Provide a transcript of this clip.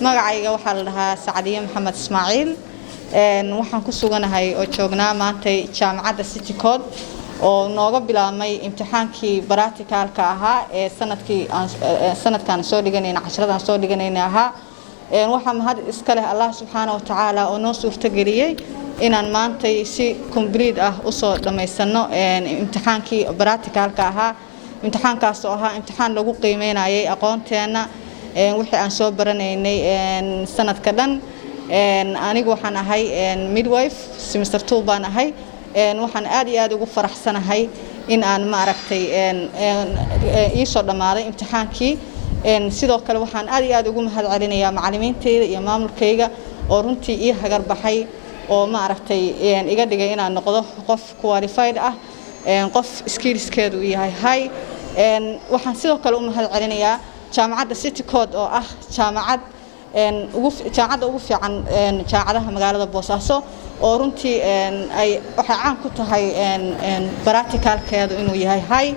magacayga waxaa la dhahaa Saadiya Maxamed Ismaaciil waxaan ku suganahay oo joognaa maanta jaamacadda City Code oo nooga bilaabmay imtixaankii practicalka ahaa ee sanadkan soo dhiganayna casharadan soo dhiganayna ahaa waxa mahad iska leh Allah subhanahu wa ta'ala oo noo suurta galiyay inaan maanta si complete ah u soo dhameysano imtixaankii practicalka ahaa imtixaankaas oo ahaa imtixaan lagu qiimeynayay aqoonteena wixii aan soo baranaynay sanadka dhan anigu waxaan ahay midwife semester 2 baan ahay waxaan aad iyo aad ugu faraxsanahay in aan ma aragtay ii soo dhamaaday imtixaankii sidoo kale waxaan aad iyo aad ugu mahad celinayaa macallimiintayda iyo maamulkayga oo runtii ii hagar baxay oo ma aragtay iga dhigay inaan noqdo qof qualified ah qof skillskeedu yahay high waxaan sidoo kale u mahad celinayaa jaamacadda City Code oo ah jaamacadda ugu fiican jaamacadaha magaalada Boosaaso oo runtii waxay caan ku tahay practicalkeedu inuu yahay high